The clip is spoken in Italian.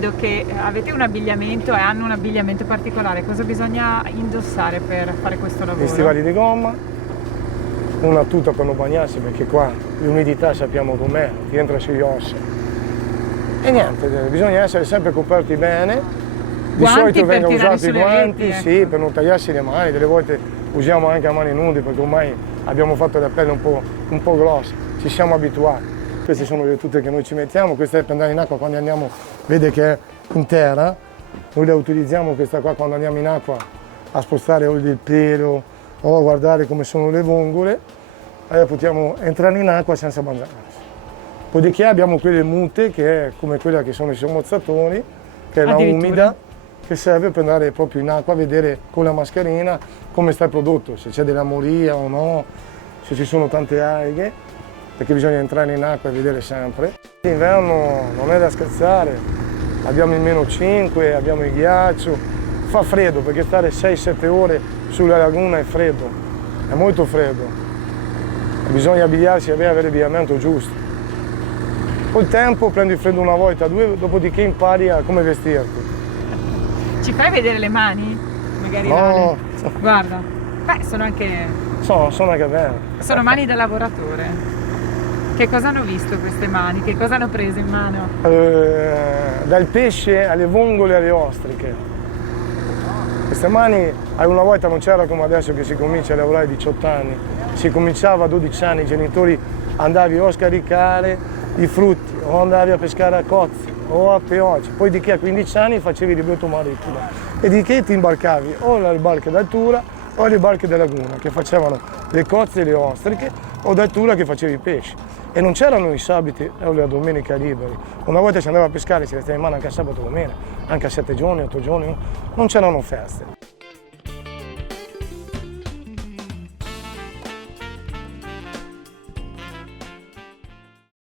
vedo che avete un abbigliamento e hanno un abbigliamento particolare. Cosa bisogna indossare per fare questo lavoro? Gli stivali di gomma, una tuta per non bagnarsi perché qua l'umidità sappiamo com'è, ti entra sugli ossi. E niente, bisogna essere sempre coperti bene. Di solito vengono usati i guanti, ecco. sì, per non tagliarsi le mani, delle volte usiamo anche a mani nude perché ormai abbiamo fatto la pelle un po' grossa, ci siamo abituati. Queste sono le tute che noi ci mettiamo, questa è per andare in acqua quando andiamo, vede che è intera, noi la utilizziamo questa qua quando andiamo in acqua a spostare il pelo o a guardare come sono le vongole, allora possiamo entrare in acqua senza mangiarsi. Dopodiché abbiamo quelle mute che è come quella che sono i sommozzatori, che è la umida, che serve per andare proprio in acqua a vedere con la mascherina come sta il prodotto, se c'è della moria o no, se ci sono tante alghe, perché bisogna entrare in acqua e vedere sempre. L'inverno non è da scherzare, abbiamo il -5, abbiamo il ghiaccio, fa freddo perché stare 6-7 ore sulla laguna è freddo, è molto freddo, e bisogna abbigliarsi e avere l'abbigliamento giusto. Col tempo prendi il freddo una volta, due, dopodiché impari a come vestirti. Ci fai vedere le mani? Magari no. Guarda, sono anche... Sono anche belle. Sono mani da lavoratore. Che cosa hanno visto queste mani? Che cosa hanno preso in mano? Dal pesce alle vongole alle ostriche. Queste mani una volta non c'era come adesso che si comincia a lavorare a 18 anni. Si cominciava a 12 anni, i genitori andavi o a scaricare i frutti o andavi a pescare a cozze o a pioggia. Poi di che a 15 anni facevi libretto marittimo e di che ti imbarcavi o alle barche d'altura o alle barche della laguna che facevano le cozze e le ostriche o d'altura che facevi i pesci. E non c'erano i sabiti o la domenica liberi. Una volta si andava a pescare, si restava in mano anche a sabato o domenica, anche a 7 giorni, 8 giorni, non c'erano feste.